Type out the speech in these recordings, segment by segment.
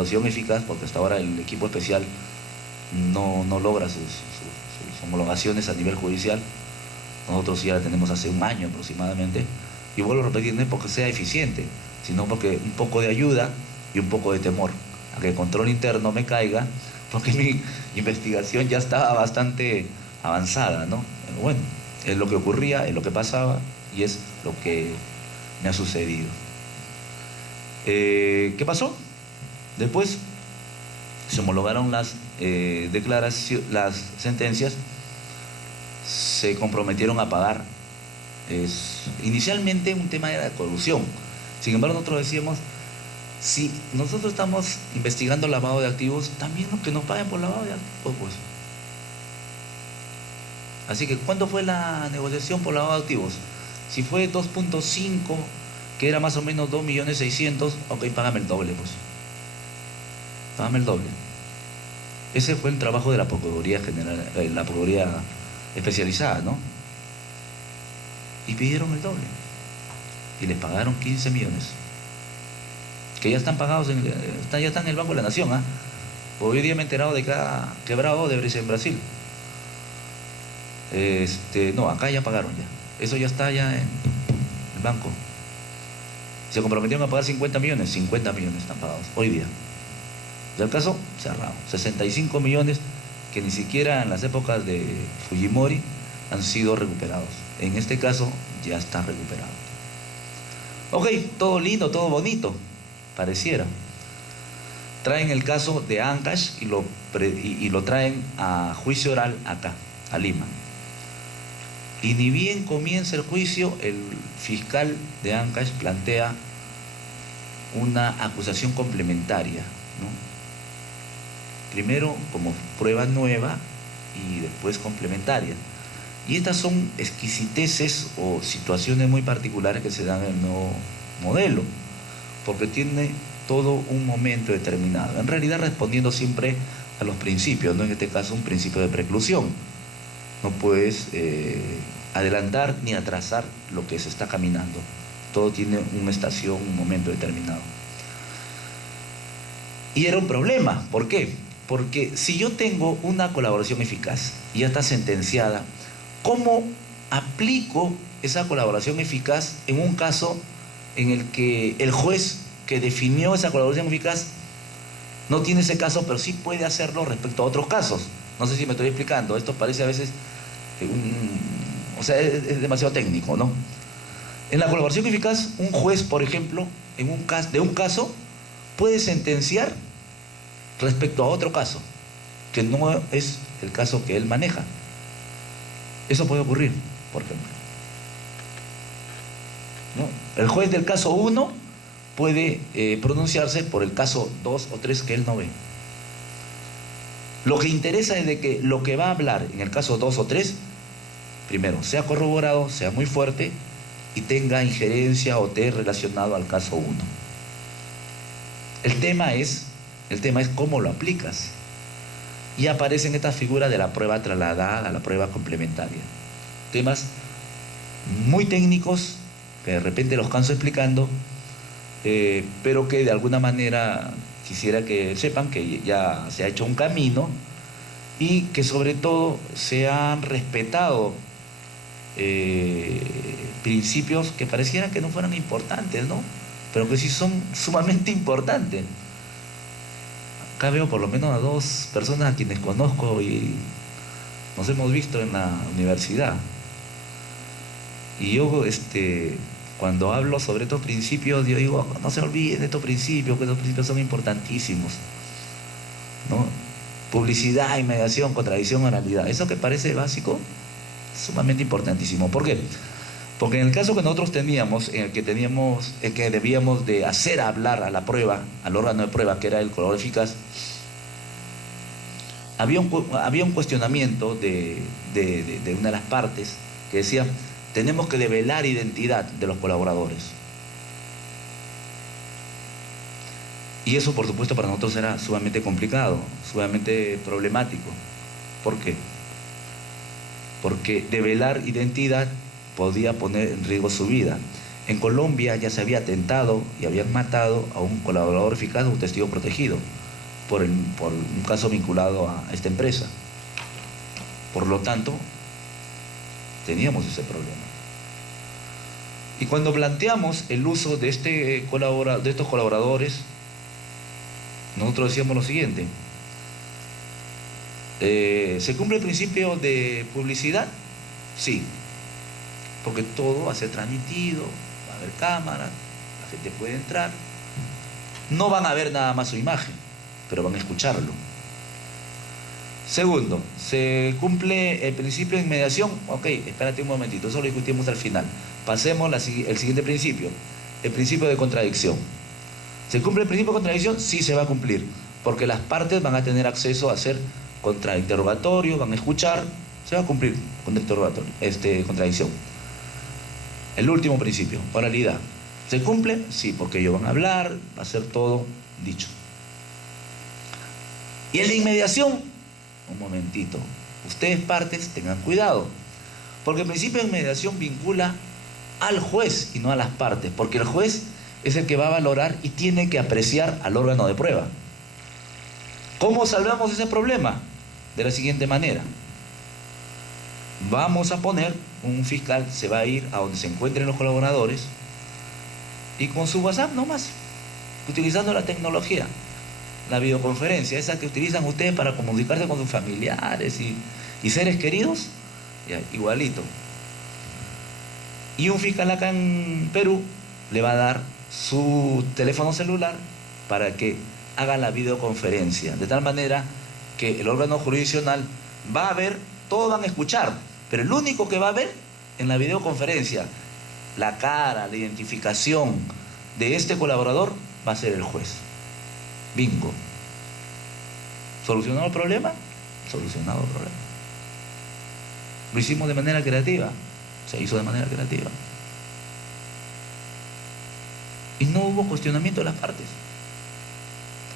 colaboración eficaz, porque hasta ahora el equipo especial no logra sus homologaciones a nivel judicial. Nosotros ya la tenemos hace un año aproximadamente, y vuelvo a repetir, no es porque sea eficiente, sino porque un poco de ayuda y un poco de temor a que el control interno me caiga, porque mi investigación ya estaba bastante avanzada, ¿no? Pero bueno, es lo que ocurría, es lo que pasaba y es lo que me ha sucedido. ¿Qué pasó? Después se homologaron las las sentencias, se comprometieron a pagar. Inicialmente un tema era de corrupción. Sin embargo, nosotros decíamos, si nosotros estamos investigando lavado de activos, también lo que nos paguen por lavado de activos, pues. Así que, ¿cuánto fue la negociación por lavado de activos? Si fue 2.5, que era más o menos 2.600.000, ok, págame el doble, pues. Págame el doble. Ese fue el trabajo de la Procuraduría General, la Procuraduría Especializada, ¿no? Y pidieron el doble. Y les pagaron 15 millones. Que ya están pagados, ya están en el Banco de la Nación, ¿ah? Hoy día me he enterado de que ha quebrado Odebrecht en Brasil. No, acá ya pagaron ya. Eso ya está ya en el banco. Se comprometieron a pagar 50 millones. 50 millones están pagados hoy día. Del caso cerrado. 65 millones que ni siquiera en las épocas de Fujimori han sido recuperados. En este caso ya está recuperado. Ok, todo lindo, todo bonito, pareciera. Traen el caso de Ancash y lo traen a juicio oral acá, a Lima. Y ni bien comienza el juicio, el fiscal de Ancash plantea una acusación complementaria, ¿no? Primero como prueba nueva y después complementaria. Y estas son exquisiteces o situaciones muy particulares que se dan en el nuevo modelo, porque tiene todo un momento determinado. En realidad respondiendo siempre a los principios, ¿no? En este caso un principio de preclusión. No puedes adelantar ni atrasar lo que se está caminando. Todo tiene una estación, un momento determinado. Y era un problema. ¿Por qué? Porque si yo tengo una colaboración eficaz y ya está sentenciada, ¿cómo aplico esa colaboración eficaz en un caso en el que el juez que definió esa colaboración eficaz no tiene ese caso, pero sí puede hacerlo respecto a otros casos? No sé si me estoy explicando. Esto parece a veces es demasiado técnico, ¿no? En la colaboración eficaz, un juez, por ejemplo, de un caso, puede sentenciar respecto a otro caso, que no es el caso que él maneja. Eso puede ocurrir, por ejemplo, ¿no? El juez del caso 1 puede pronunciarse por el caso 2 o 3 que él no ve. Lo que interesa es de que lo que va a hablar en el caso 2 o 3, primero, sea corroborado, sea muy fuerte y tenga injerencia o esté relacionado al caso 1. El tema es cómo lo aplicas. Y aparecen estas figuras de la prueba trasladada a la prueba complementaria. Temas muy técnicos que de repente los canso explicando, pero que de alguna manera quisiera que sepan que ya se ha hecho un camino y que sobre todo se han respetado principios que parecieran que no fueran importantes, ¿no? Pero que sí son sumamente importantes. Acá veo por lo menos a 2 personas a quienes conozco y nos hemos visto en la universidad. Y yo, cuando hablo sobre estos principios, yo digo, no se olviden de estos principios, que estos principios son importantísimos, ¿no? Publicidad, inmediación, contradicción, oralidad. Eso que parece básico, sumamente importantísimo. ¿Por qué? Porque en el caso que nosotros teníamos, en el que debíamos de hacer hablar a la prueba, al órgano de prueba, que era el colaborador eficaz, había un cuestionamiento de una de las partes que decía, tenemos que develar identidad de los colaboradores. Y eso, por supuesto, para nosotros era sumamente complicado, sumamente problemático. ¿Por qué? Porque develar identidad podía poner en riesgo su vida. En Colombia ya se había atentado y habían matado a un colaborador eficaz, un testigo protegido, por un caso vinculado a esta empresa. Por lo tanto, teníamos ese problema. Y cuando planteamos el uso de estos colaboradores, nosotros decíamos lo siguiente: ¿se cumple el principio de publicidad? Sí, porque todo va a ser transmitido, va a haber cámaras, la gente puede entrar, no van a ver nada más su imagen, pero van a escucharlo. Segundo, ¿se cumple el principio de inmediación? Ok, espérate un momentito, eso lo discutimos al final. Pasemos al siguiente principio, el principio de contradicción. ¿Se cumple el principio de contradicción? Sí, se va a cumplir, porque las partes van a tener acceso a hacer contrainterrogatorio, van a escuchar, se va a cumplir contradicción. El último principio, oralidad. ¿Se cumple? Sí, porque ellos van a hablar, va a ser todo dicho. Y el de inmediación, un momentito, ustedes partes tengan cuidado, porque el principio de inmediación vincula al juez y no a las partes, porque el juez es el que va a valorar y tiene que apreciar al órgano de prueba. ¿Cómo salvamos ese problema? De la siguiente manera: vamos a poner un fiscal, se va a ir a donde se encuentren los colaboradores y con su WhatsApp nomás, utilizando la tecnología, la videoconferencia, esa que utilizan ustedes para comunicarse con sus familiares y seres queridos, ya, igualito. Y un fiscal acá en Perú le va a dar su teléfono celular para que haga la videoconferencia, de tal manera que el órgano jurisdiccional va a ver, todos van a escuchar, pero el único que va a ver en la videoconferencia la cara, la identificación de este colaborador va a ser el juez. Bingo. ¿Solucionado el problema? Solucionado el problema. Lo hicimos de manera creativa. Se hizo de manera creativa. Y no hubo cuestionamiento de las partes,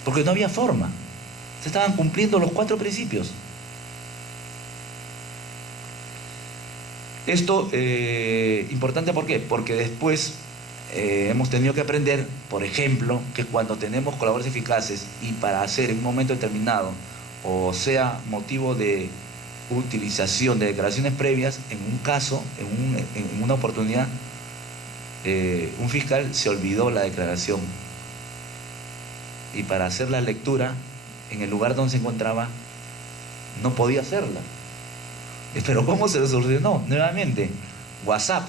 porque no había forma. Se estaban cumpliendo los 4 principios. Esto importante, ¿por qué? Porque después hemos tenido que aprender, por ejemplo, que cuando tenemos colaboradores eficaces y para hacer en un momento determinado, o sea motivo de utilización de declaraciones previas, en un caso, en una oportunidad, un fiscal se olvidó la declaración y para hacer la lectura en el lugar donde se encontraba no podía hacerla. Pero ¿cómo se lo solucionó? Nuevamente, WhatsApp.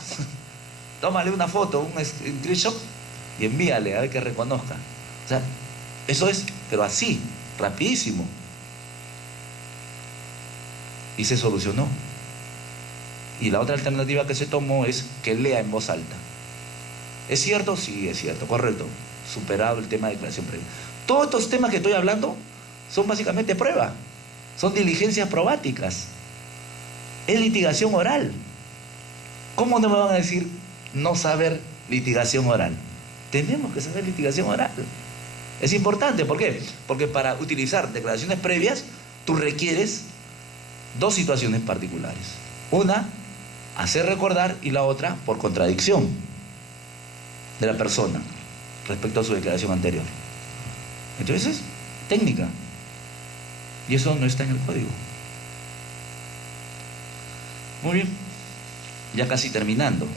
Tómale una foto, un screenshot y envíale a ver que reconozca. O sea, eso es, pero así, rapidísimo. Y se solucionó. Y la otra alternativa que se tomó es que lea en voz alta. ¿Es cierto? Sí, es cierto, correcto. Superado el tema de declaración previa. Todos estos temas que estoy hablando son básicamente prueba. Son diligencias probáticas. Es litigación oral. ¿Cómo no me van a decir no saber litigación oral? Tenemos que saber litigación oral. Es importante, ¿por qué? Porque para utilizar declaraciones previas, tú requieres 2 situaciones particulares. Una, hacer recordar, y la otra, por contradicción de la persona respecto a su declaración anterior. Entonces, técnica. Y eso no está en el código. Muy bien. Ya casi terminando.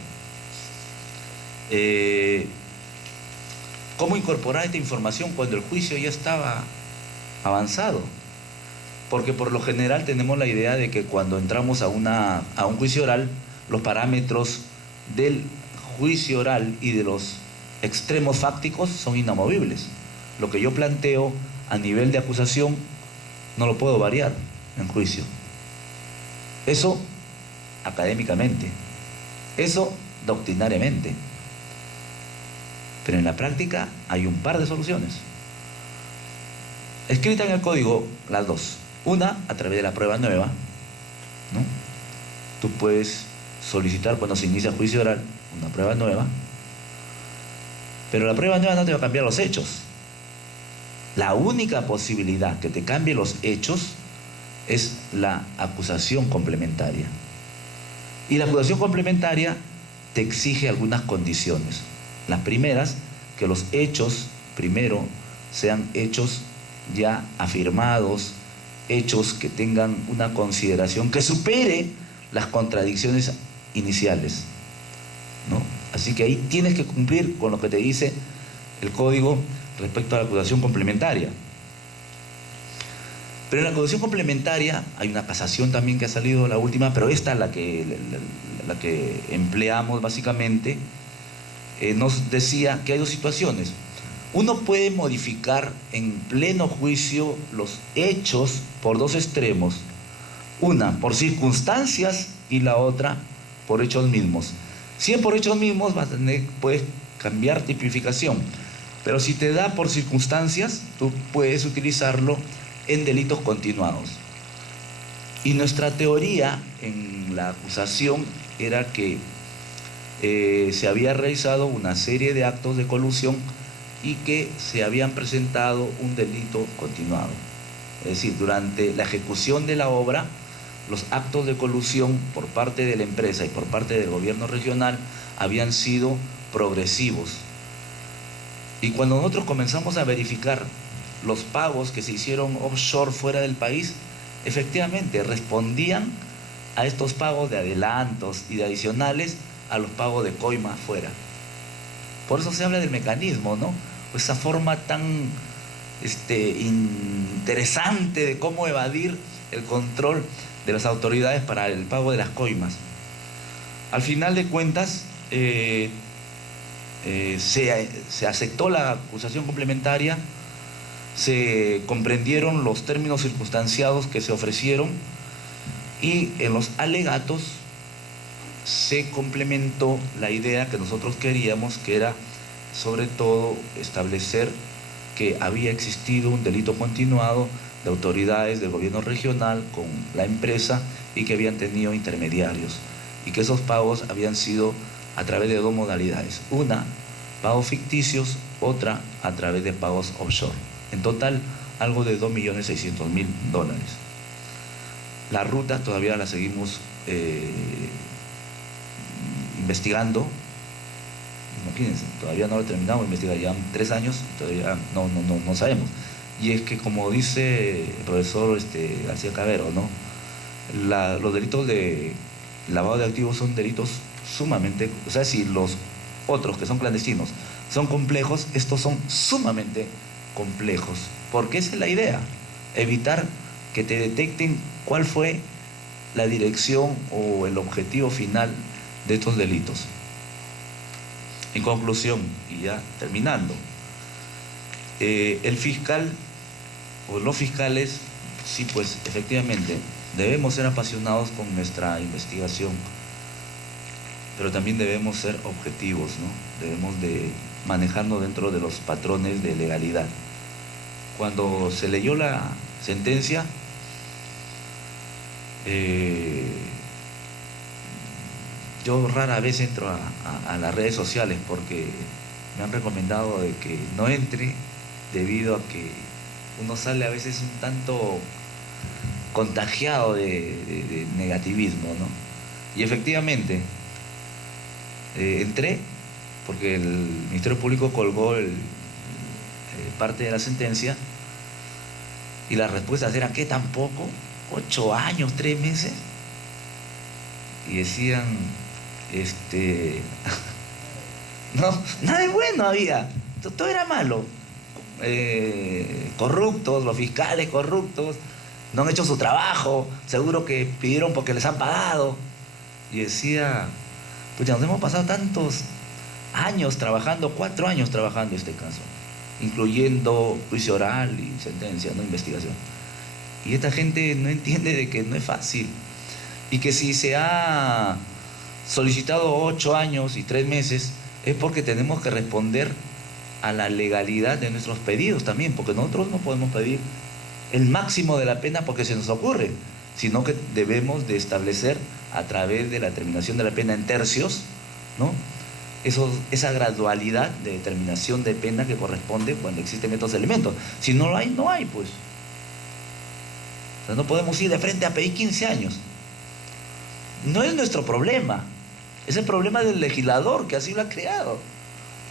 ¿Cómo incorporar esta información cuando el juicio ya estaba avanzado? Porque por lo general tenemos la idea de que cuando entramos a un juicio oral, los parámetros del juicio oral y de los extremos fácticos son inamovibles. Lo que yo planteo a nivel de acusación no lo puedo variar en juicio. Eso académicamente, eso doctrinariamente. Pero en la práctica hay un par de soluciones. Escrita en el código, las 2. Una, a través de la prueba nueva, ¿no? Tú puedes solicitar cuando se inicia el juicio oral una prueba nueva, pero la prueba nueva no te va a cambiar los hechos. La única posibilidad que te cambie los hechos es la acusación complementaria. Y la acusación complementaria te exige algunas condiciones. Las primeras, que los hechos, primero, sean hechos ya afirmados, hechos que tengan una consideración que supere las contradicciones iniciales, ¿no? Así que ahí tienes que cumplir con lo que te dice el código respecto a la acusación complementaria. Pero en la acusación complementaria hay una casación también que ha salido, la última, pero esta, la que empleamos básicamente, nos decía que hay dos situaciones. Uno puede modificar en pleno juicio los hechos por dos extremos. Una por circunstancias y la otra por hechos mismos. Si es por hechos mismos, puedes cambiar tipificación. Pero si te da por circunstancias, tú puedes utilizarlo en delitos continuados. Y nuestra teoría en la acusación era que se había realizado una serie de actos de colusión y que se habían presentado un delito continuado. Es decir, durante la ejecución de la obra, los actos de colusión por parte de la empresa y por parte del gobierno regional habían sido progresivos. Y cuando nosotros comenzamos a verificar los pagos que se hicieron offshore fuera del país, efectivamente respondían a estos pagos de adelantos y de adicionales a los pagos de coima afuera. Por eso se habla del mecanismo, ¿no? Esa forma tan interesante de cómo evadir el control de las autoridades para el pago de las coimas. Al final de cuentas, se aceptó la acusación complementaria, se comprendieron los términos circunstanciados que se ofrecieron y en los alegatos se complementó la idea que nosotros queríamos, que era sobre todo establecer que había existido un delito continuado de autoridades del gobierno regional con la empresa y que habían tenido intermediarios y que esos pagos habían sido a través de dos modalidades. Una, pagos ficticios, otra a través de pagos offshore. En total, algo de 2.600.000 dólares. La ruta todavía la seguimos investigando. Imagínense, todavía no lo terminamos de investigar, ya 3 años, todavía no sabemos. Y es que, como dice el profesor García Cabero, ¿no? Los delitos de lavado de activos son delitos sumamente, o sea, si los otros que son clandestinos son complejos, estos son sumamente complejos, porque esa es la idea, evitar que te detecten cuál fue la dirección o el objetivo final de estos delitos. En conclusión, y ya terminando, el fiscal o los fiscales, sí, pues efectivamente debemos ser apasionados con nuestra investigación, pero también debemos ser objetivos, ¿no? Debemos de manejarnos dentro de los patrones de legalidad. Cuando se leyó la sentencia, yo rara vez entro a las redes sociales porque me han recomendado de que no entre, debido a que uno sale a veces un tanto contagiado de negativismo, ¿no? Y efectivamente entré porque el Ministerio Público colgó parte de la sentencia y las respuestas eran ¿qué tampoco? 8 años, 3 meses. Y decían no, nada de bueno había, todo era malo. Corruptos, los fiscales corruptos, no han hecho su trabajo, seguro que pidieron porque les han pagado. Y decía, pues ya nos hemos pasado tantos años trabajando, 4 años trabajando este caso, incluyendo juicio oral y sentencia, no investigación. Y esta gente no entiende de que no es fácil y que si se ha solicitado 8 años y 3 meses es porque tenemos que responder a la legalidad de nuestros pedidos también, porque nosotros no podemos pedir el máximo de la pena porque se nos ocurre, sino que debemos de establecer a través de la determinación de la pena en tercios, ¿no? Esa gradualidad de determinación de pena que corresponde cuando existen estos elementos. Si no lo hay, no hay, pues. O sea, no podemos ir de frente a pedir 15 años. No es nuestro problema. Es el problema del legislador que así lo ha creado.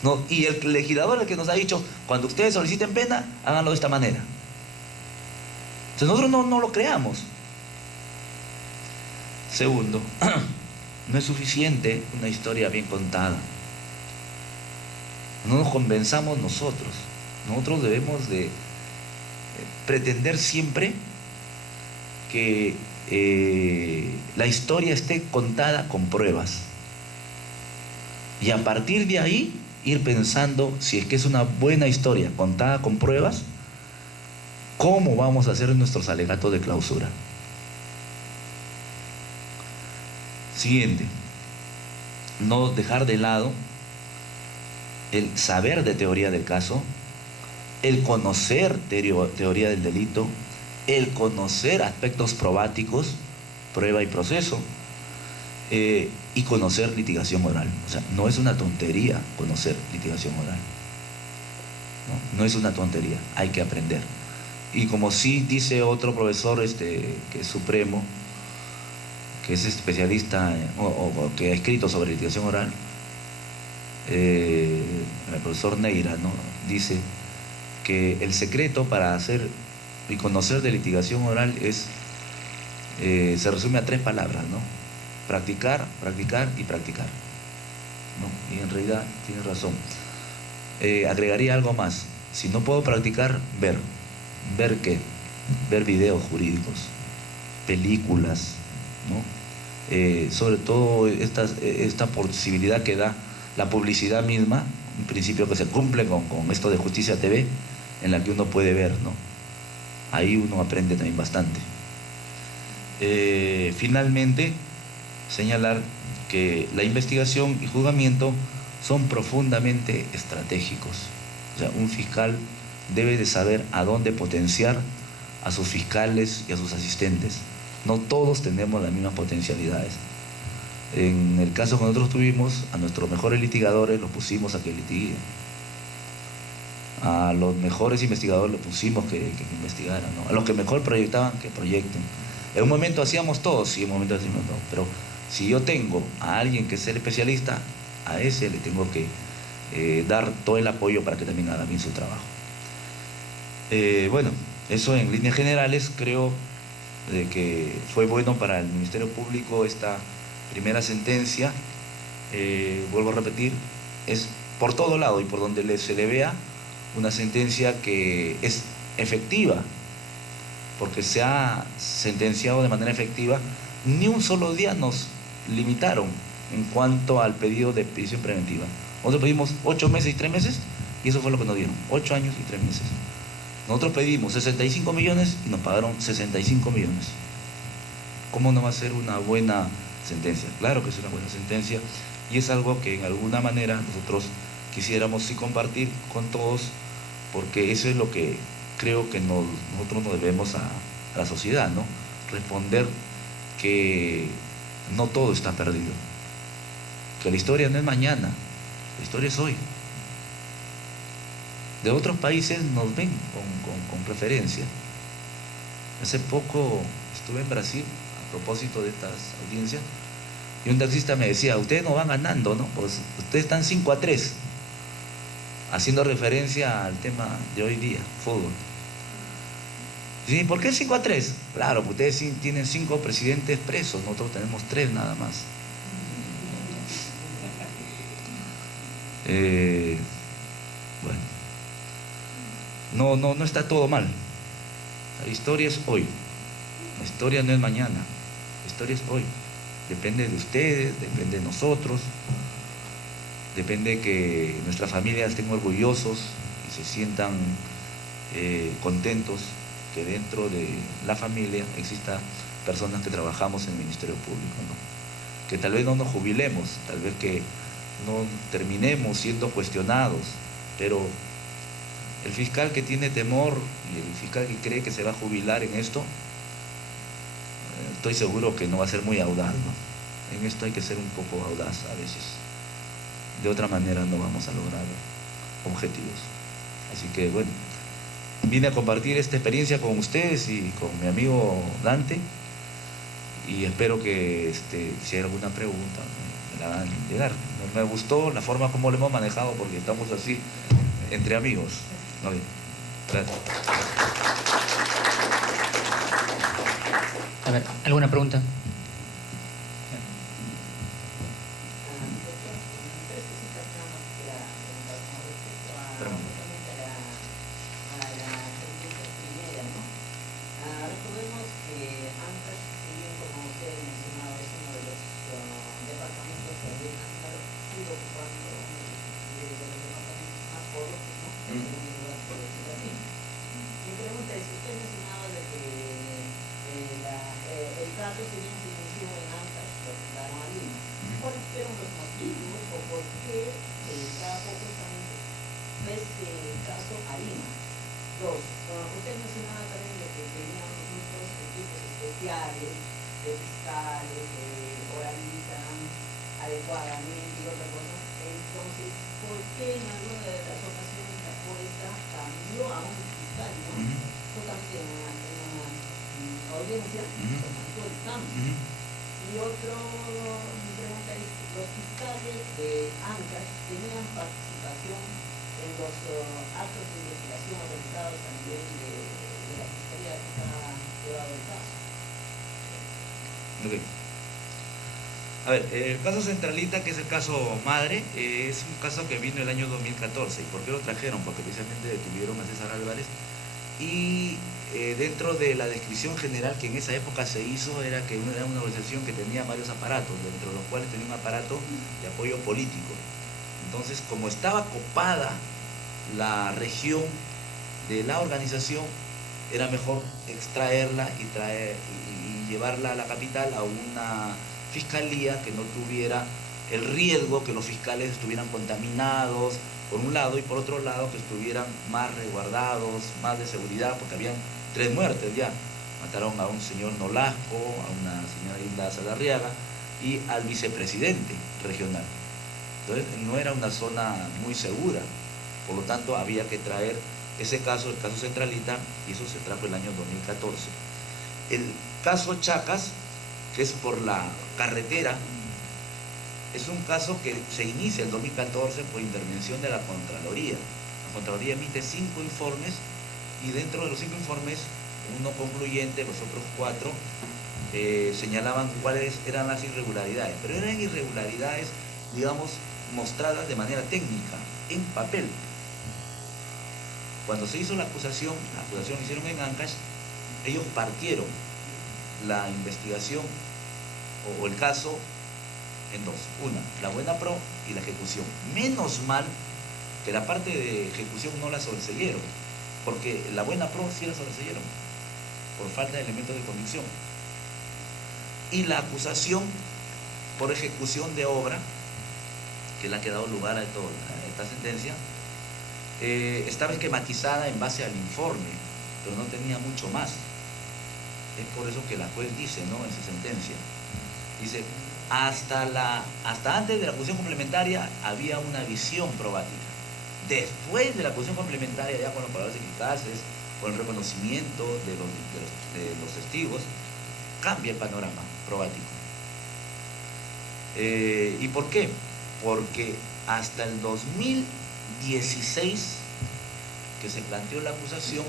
¿No? Y el legislador es el que nos ha dicho, cuando ustedes soliciten pena, háganlo de esta manera. Entonces nosotros no lo creamos. Segundo, no es suficiente una historia bien contada. No nos convenzamos nosotros. Nosotros debemos de pretender siempre que la historia esté contada con pruebas. Y a partir de ahí ir pensando si es que es una buena historia contada con pruebas, cómo vamos a hacer nuestros alegatos de clausura. Siguiente, no dejar de lado el saber de teoría del caso, el conocer teoría del delito, el conocer aspectos probáticos, prueba y proceso, y conocer litigación oral. O sea, no es una tontería conocer litigación oral. No es una tontería, hay que aprender. Y como sí dice otro profesor que es supremo, que es especialista o que ha escrito sobre litigación oral, el profesor Neira, ¿no? Dice que el secreto para hacer y conocer de litigación oral se resume a 3 palabras, ¿no? Practicar, practicar y practicar, ¿no? Y en realidad tiene razón. Agregaría algo más. Si no puedo practicar, ver. ¿Ver qué? Ver videos jurídicos, películas, ¿no? Sobre todo esta posibilidad que da la publicidad misma, un principio que se cumple con esto de Justicia TV, en la que uno puede ver, ¿no? Ahí uno aprende también bastante. Finalmente, señalar que la investigación y juzgamiento son profundamente estratégicos. O sea, un fiscal debe de saber a dónde potenciar a sus fiscales y a sus asistentes. No todos tenemos las mismas potencialidades. En el caso que nosotros tuvimos, a nuestros mejores litigadores los pusimos a que litiguen. A los mejores investigadores los pusimos que investigaran, ¿no? A los que mejor proyectaban, que proyecten. En un momento hacíamos todo, sí, en un momento hacíamos todo, pero si yo tengo a alguien que es el especialista, a ese le tengo que dar todo el apoyo para que también haga bien su trabajo. Bueno, eso en líneas generales. Creo de que fue bueno para el Ministerio Público esta primera sentencia. Vuelvo a repetir, es por todo lado y por donde se le vea una sentencia que es efectiva, porque se ha sentenciado de manera efectiva. Ni un solo día nos limitaron en cuanto al pedido de prisión preventiva. Nosotros pedimos 8 meses y 3 meses y eso fue lo que nos dieron, 8 años y 3 meses. Nosotros pedimos 65 millones y nos pagaron 65 millones. ¿Cómo no va a ser una buena sentencia? Claro que es una buena sentencia y es algo que en alguna manera nosotros quisiéramos sí compartir con todos, porque eso es lo que creo que nosotros nos debemos a la sociedad, ¿no? Responder que no todo está perdido, que la historia no es mañana, la historia es hoy. De otros países nos ven con preferencia. Hace poco estuve en Brasil a propósito de estas audiencias y un taxista me decía: ustedes no van ganando, ¿no? Pues ustedes están 5-3, haciendo referencia al tema de hoy día, fútbol. ¿Sí? ¿Por qué 5-3? Claro, porque ustedes tienen 5 presidentes presos, nosotros tenemos 3 nada más. Bueno, no está todo mal. La historia es hoy. La historia no es mañana. La historia es hoy. Depende de ustedes, depende de nosotros. Depende que nuestras familias estén orgullosos y se sientan contentos que dentro de la familia exista personas que trabajamos en el Ministerio Público, ¿no? Que tal vez no nos jubilemos, tal vez que no terminemos siendo cuestionados, pero el fiscal que tiene temor y el fiscal que cree que se va a jubilar en esto, estoy seguro que no va a ser muy audaz, ¿no? En esto hay que ser un poco audaz a veces. De otra manera no vamos a lograr objetivos. Así que bueno, vine a compartir esta experiencia con ustedes y con mi amigo Dante, y espero que si hay alguna pregunta me la hagan llegar. Me gustó la forma como lo hemos manejado porque estamos así entre amigos. ¿No? Gracias. A ver, ¿alguna pregunta? Okay. A ver, el caso Centralita, que es el caso madre, es un caso que vino el año 2014. ¿Y por qué lo trajeron? Porque precisamente detuvieron a César Álvarez y dentro de la descripción general que en esa época se hizo era que era una organización que tenía varios aparatos, dentro de los cuales tenía un aparato de apoyo político. Entonces, como estaba copada la región de la organización, era mejor extraerla y llevarla a la capital, a una fiscalía que no tuviera el riesgo que los fiscales estuvieran contaminados por un lado, y por otro lado que estuvieran más resguardados, más de seguridad, porque habían 3 muertes ya. Mataron a un señor Nolasco, a una señora Hilda Saldarriaga y al vicepresidente regional. Entonces no era una zona muy segura, por lo tanto había que traer ese caso, el caso Centralita, y eso se trajo el año 2014. El caso Chacas, que es por la carretera, es un caso que se inicia en 2014 por intervención de la Contraloría. La Contraloría emite 5 informes y dentro de los 5 informes, uno concluyente, los otros 4 señalaban cuáles eran las irregularidades, pero eran irregularidades, digamos, mostradas de manera técnica, en papel. Cuando se hizo la acusación la hicieron en Ancash, ellos partieron la investigación o el caso en 2. Una, la buena pro y la ejecución. Menos mal que la parte de ejecución no la sobreseyeron, porque la buena pro sí la sobreseyeron, por falta de elementos de convicción. Y la acusación por ejecución de obra, que le ha quedado lugar a esta sentencia, estaba esquematizada en base al informe, pero no tenía mucho más. Es por eso que la juez dice, ¿no?, en su sentencia, dice, hasta antes de la acusación complementaria había una visión probática. Después de la acusación complementaria, ya con los palabras eficaces, con el reconocimiento de los testigos, cambia el panorama probático. ¿Y por qué? Porque hasta el 2016, que se planteó la acusación,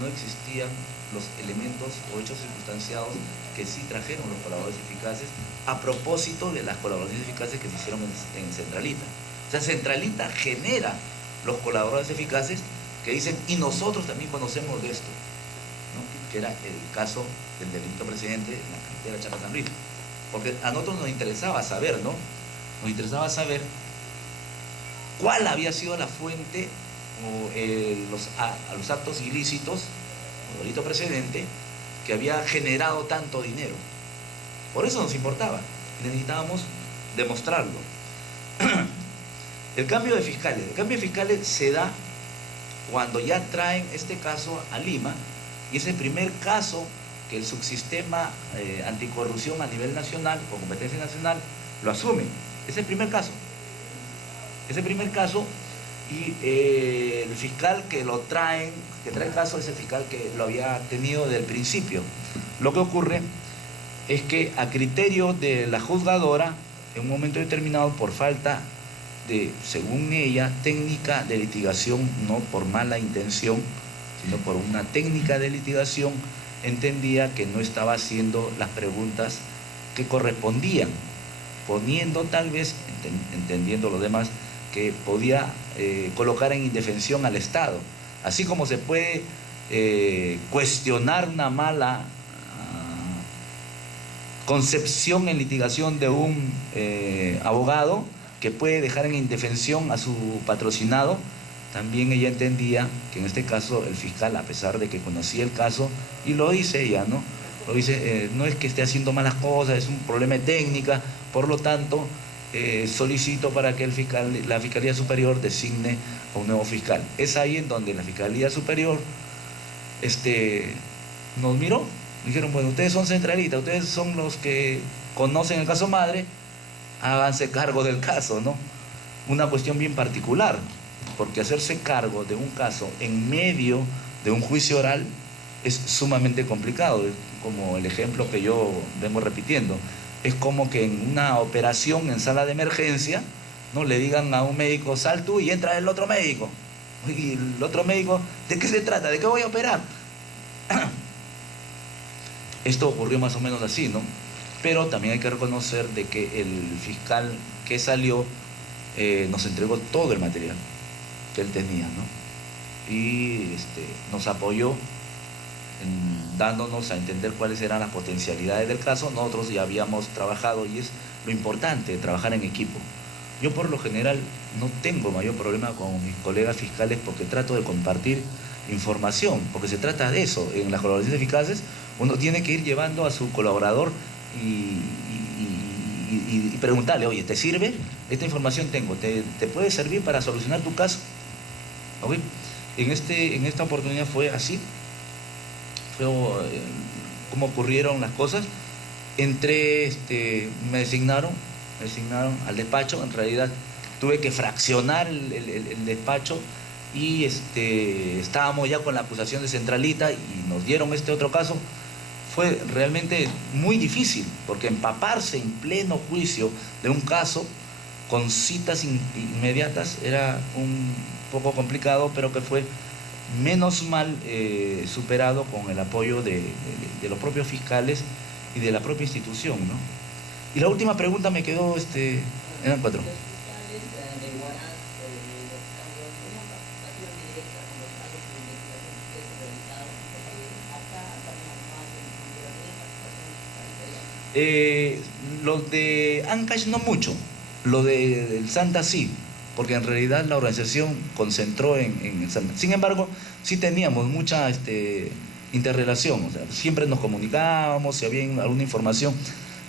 no existían los elementos o hechos circunstanciados que sí trajeron los colaboradores eficaces, a propósito de las colaboraciones eficaces que se hicieron en Centralita. O sea, Centralita genera los colaboradores eficaces que dicen, y nosotros también conocemos de esto, ¿no?, que era el caso del delito precedente en la carretera Chacas-San Luis. Porque a nosotros nos interesaba saber, ¿no? Nos interesaba saber cuál había sido la fuente o los actos ilícitos o delito precedente que había generado tanto dinero. Por eso nos importaba, necesitábamos demostrarlo. El cambio de fiscales se da cuando ya traen este caso a Lima, y es el primer caso que el subsistema anticorrupción a nivel nacional, con competencia nacional, lo asume. Es el primer caso. Y el fiscal que trae el caso es el fiscal que lo había tenido desde el principio. Lo que ocurre es que a criterio de la juzgadora, en un momento determinado, por falta de, según ella, técnica de litigación, no por mala intención, sino por una técnica de litigación, entendía que no estaba haciendo las preguntas que correspondían, poniendo tal vez, entendiendo lo demás, que podía colocar en indefensión al Estado. Así como se puede cuestionar una mala concepción en litigación de un abogado que puede dejar en indefensión a su patrocinado, también ella entendía que en este caso el fiscal, a pesar de que conocía el caso, y lo dice ella, ¿no? Lo dice, no es que esté haciendo malas cosas, es un problema de técnica, por lo tanto, solicito para que la Fiscalía Superior designe a un nuevo fiscal. Es ahí en donde la Fiscalía Superior nos miró, dijeron, bueno, ustedes son centralistas, ustedes son los que conocen el caso madre, háganse cargo del caso, ¿no? Una cuestión bien particular, porque hacerse cargo de un caso en medio de un juicio oral es sumamente complicado, como el ejemplo que yo vengo repitiendo. Es como que en una operación en sala de emergencia, ¿no?, le digan a un médico, sal tú y entra el otro médico. Y el otro médico, ¿de qué se trata? ¿De qué voy a operar? Esto ocurrió más o menos así, ¿no? Pero también hay que reconocer de que el fiscal que salió nos entregó todo el material que él tenía, ¿no? Y nos apoyó dándonos a entender cuáles eran las potencialidades del caso. Nosotros ya habíamos trabajado, y es lo importante, trabajar en equipo. Yo por lo general no tengo mayor problema con mis colegas fiscales porque trato de compartir información, porque se trata de eso. En las colaboraciones eficaces uno tiene que ir llevando a su colaborador y preguntarle, oye, ¿te sirve? Esta información tengo, ¿te puede servir para solucionar tu caso? ¿Okay? En esta oportunidad fue así. Fue como ocurrieron las cosas. Entré, me designaron al despacho. En realidad tuve que fraccionar el despacho y estábamos ya con la acusación de Centralita y nos dieron este otro caso. Fue realmente muy difícil, porque empaparse en pleno juicio de un caso con citas inmediatas era un poco complicado, pero que fue menos mal superado con el apoyo de los propios fiscales y de la propia institución, ¿no? Y la última pregunta me quedó, eran 4. Los de Ancash no mucho, lo del Santa sí, porque en realidad la organización concentró en el Santa. Sin embargo, sí teníamos mucha interrelación, o sea, siempre nos comunicábamos si había alguna información.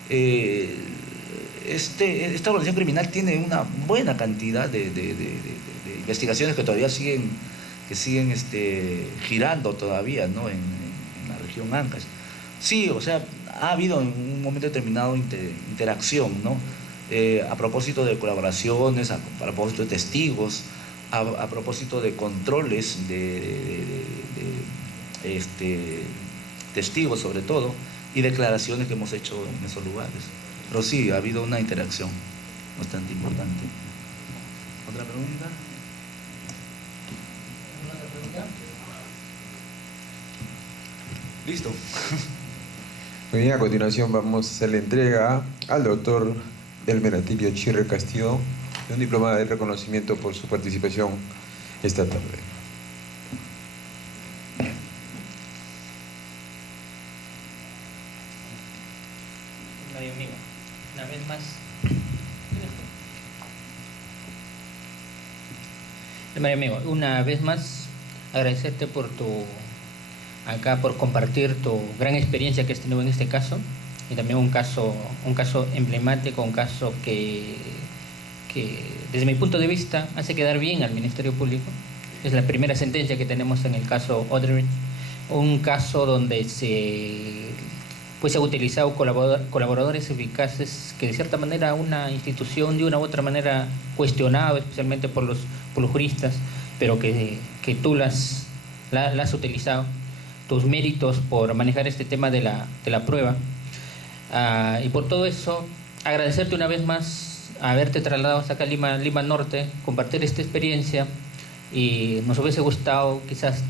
Esta organización criminal tiene una buena cantidad de investigaciones que todavía siguen girando todavía, ¿no?, en la región Ancash. Sí, o sea, ha habido en un momento determinado interacción, ¿no? A propósito de colaboraciones, a propósito de testigos, a propósito de controles testigos sobre todo, y declaraciones que hemos hecho en esos lugares. Pero sí, ha habido una interacción bastante importante. ¿Otra pregunta? ¿Otra pregunta? Listo. Muy bien, a continuación vamos a hacer la entrega al doctor Elmer Atilio Chirre Castillo de un diploma de reconocimiento por su participación esta tarde. Mario amigo, una vez más. Mario amigo, una vez más agradecerte por por compartir tu gran experiencia que has tenido en este caso, y también un caso emblemático, un caso que desde mi punto de vista hace quedar bien al Ministerio Público. Es la primera sentencia que tenemos en el caso Odebrecht, un caso donde se ha utilizado colaboradores eficaces que de cierta manera una institución de una u otra manera cuestionaba, especialmente por los juristas, pero que tú las has utilizado, tus méritos por manejar este tema de la prueba. Y por todo eso, agradecerte una vez más haberte trasladado hasta acá a Lima Norte, compartir esta experiencia, y nos hubiese gustado quizás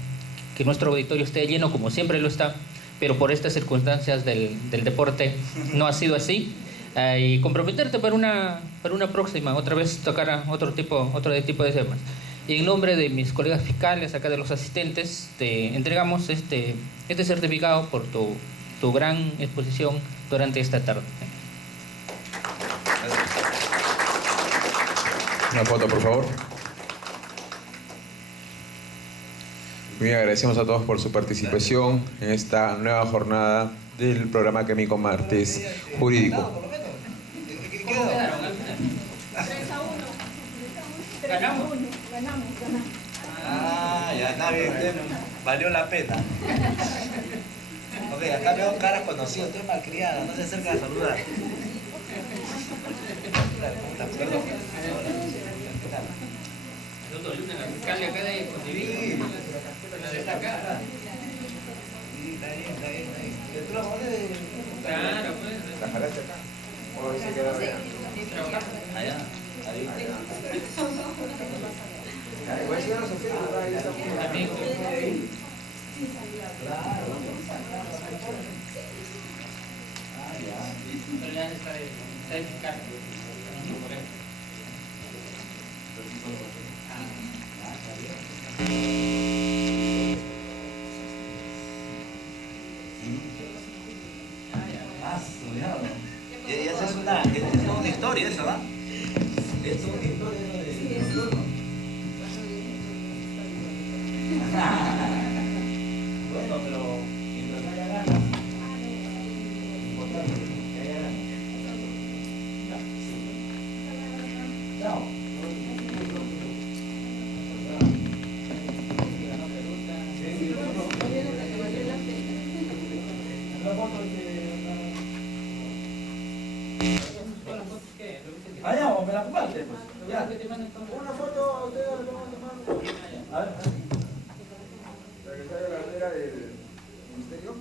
que nuestro auditorio esté lleno como siempre lo está, pero por estas circunstancias del deporte no ha sido así. Y comprometerte para una próxima, otra vez tocar otro tipo de temas. Y en nombre de mis colegas fiscales, acá de los asistentes, te entregamos este certificado por tu gran exposición durante esta tarde. Una foto, por favor. Muy bien, agradecemos a todos por su participación en esta nueva jornada del programa Químico Martes Jurídico. ¿Cómo quedaron? 3-1. ¿Ganamos? Ah, ya está bien, valió la pena. Ok, acá veo caras conocidas, estoy malcriada, no se acerca a saludar. ¿Cómo estás? Perdón. ¿Qué tal? El otro lunes la fiscal de acá de Cotiví, la destacada. Sí, está bien. ¿Tú la pones de...? Claro, pues. ¿La jalaste acá? ¿O se queda allá? Allá, ahí. Igual si ya no se queda, ahí está. Amigo. Pero ya está el fiscal. Y esa es una historia, esa, ¿va? Es una historia de... Bueno, pero mientras haya ganas, importante que haya ganas. Chao. Allá, me la comparte, pues. Ya. Una foto, ustedes le van a tomar. A ver. Para que salga la bandera del ministerio.